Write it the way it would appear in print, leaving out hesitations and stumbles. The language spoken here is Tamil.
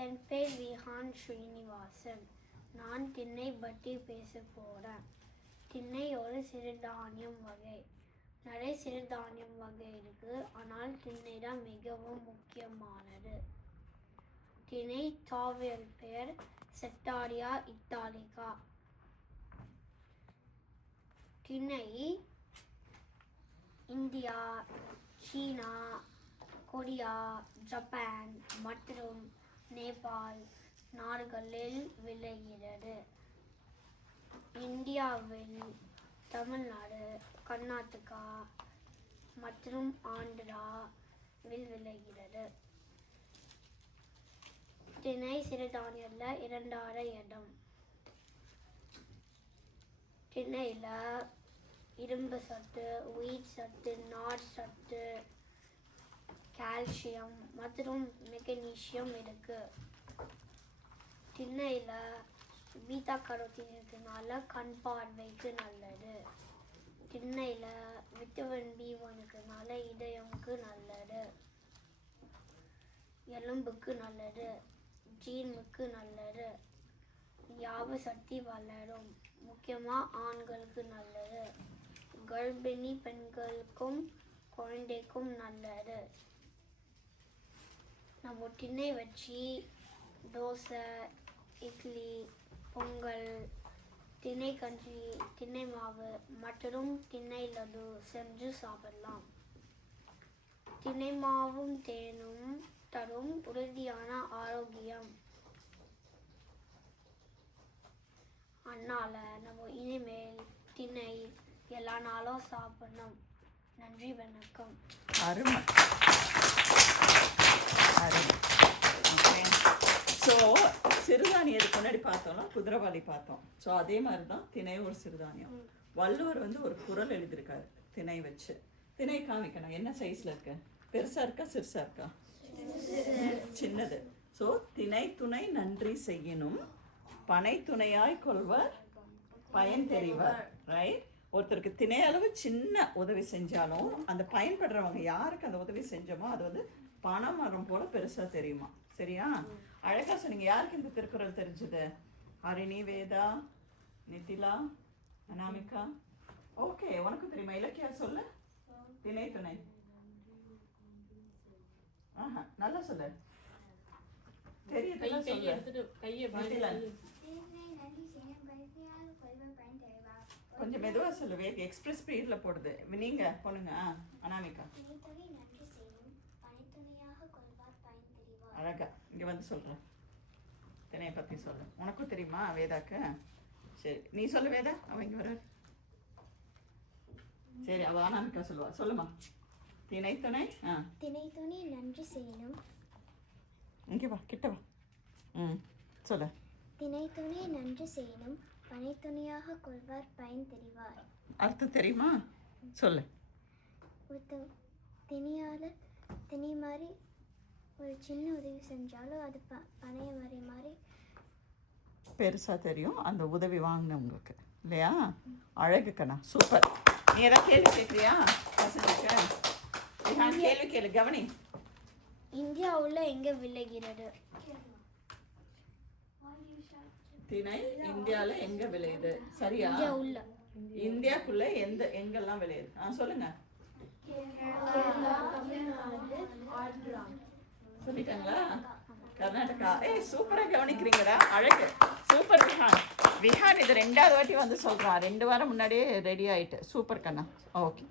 என் பேர் விஹான் ஸ்ரீனிவாசன். நான் திண்ணை பற்றி பேச போகிறேன். திண்ணை ஒரு சிறுதானியம் வகை. நிறைய சிறுதானியம் வகை இருக்குது, ஆனால் திண்ணை தான் மிகவும் முக்கியமானது. திணை தாவரல் பெயர் செட்டாரியா இட்டாலிகா. திணை இந்தியா, சீனா, கொரியா, ஜப்பான் மற்றும் நேபாள் நாடுகளில் விளைகிறது. இந்தியாவில் தமிழ்நாடு, கர்நாடகா மற்றும் ஆந்திராவில் விளைகிறது. திணை சிறுதானியத்தில் 2வது இடம். திணையில் இரும்பு சத்து, உயிர் சத்து, நார் சத்து, கால்சியம் மற்றும் மெக்னீசியம் இருக்கு. திண்ணையில் பீட்டா கரோட்டின் இருக்கிறதுனால கண் பார்வைக்கு நல்லது. திண்ணையில் விட்டமின் B1 இருக்கிறதுனால இதயமுக்கு நல்லது, எலும்புக்கு நல்லது, ஜீனுக்கு நல்லது, ஞாபக சக்தி வளரும், முக்கியமாக ஆண்களுக்கு நல்லது, கர்ப்பிணி பெண்களுக்கும் குழந்தைக்கும் நல்லது. நம்ம திண்ணை வச்சு தோசை, இட்லி, பொங்கல், திணை கஞ்சி, திணை மாவு மற்றும் திணை லட்டு செஞ்சு சாப்பிடலாம். திணை மாவும் தேனும் தரும் உறுதியான ஆரோக்கியம். அதனால நம்ம இனிமேல் திணை எல்லா நாளும் சாப்பிடணும். நன்றி, வணக்கம். அருமை. ஸோ சிறுதானியத்துக்கு முன்னாடி பார்த்தோம்னா குதிரைவாலி பார்த்தோம். ஸோ அதே மாதிரி தான் திணை ஒரு சிறுதானியம். வள்ளுவர் ஒரு குறள் எழுதியிருக்காரு திணை வச்சு. திணை காமிக்கணும், என்ன சைஸில் இருக்கு? பெருசாக இருக்கா சிறுசாக இருக்கா? சின்னது. ஸோ திணை துணை நன்றி செய்யணும், பனை துணையாய் கொள்வர் பயன் தெரிவர். ரைட்? ஒருத்தருக்கு திணை அளவு சின்ன உதவி செஞ்சாலும் அந்த பயன்படுறவங்க யாருக்கு அந்த உதவி செஞ்சோமோ அது பனைமரம் போல பெருசா தெரியுமா? சரியா? அழகா சொன்னீங்க. யாருக்கு இந்த திருக்குறள் தெரிஞ்சது? ஹரிணி, வேதா, நித்திலா, அனாமிகா. ஓகே, உனக்கும் தெரியுமா? இலக்கியா சொல்லு. திணை துணை. நல்லா சொல்லு. தெரியுது சொல்லு. கொஞ்சம் மெதுவா சொல்லு, எக்ஸ்பிரஸ் ஸ்பீட்ல போடுது. நீங்க பொண்ணுங்க. அனாமிகா அழகா இங்க சொல்றேன். திணையை பத்தி சொல்லு. உனக்கும் தெரியுமா வேதாக்கு? சரி, நீ சொல்லு வேதா. அவன் இங்க வர. சரி, அவ அனாமிகா சொல்லுவா. சொல்லுமா. திணை துணை. திணை துணை நன்றி செய்யணும். இங்க வா, கிட்ட வா. சொல்லு. திணை துணை நன்றி செய்யணும், பனை துணையாக கொள்வார் பயன் தெரிவார். அர்த்தம் தெரியுமா? சொல்லு. திணை மாதிரி ஒரு சின்ன உதவி செஞ்சாலும் அது பனைய மாதிரி பெருசா தெரியும் அந்த உதவி வாங்கினவங்களுக்கு, இல்லையா? அழகு கண்ணா, சூப்பர். நீ ஏதாவது கேள்வி கேட்குறியா பசங்களுக்கு? கேள்வி கேளு, கவனி. இந்தியாவுல எங்க விளைகிறது? திணை இந்தியால எங்க விளையுது? சரியா? இந்தியாக்குள்ள எங்கெல்லாம் விளையுது? சொல்லுங்க. சொல்லிட்டாங்களா? கர்நாடகா. சூப்பரா கவனிக்கிறீங்கடா, அழகு. சூப்பர் விஹான். விஹான் இது 2வது வாட்டி சொல்றான். 2 வாரம் முன்னாடியே ரெடி ஆயிட்டு. சூப்பர் கண்ணா. ஓகே.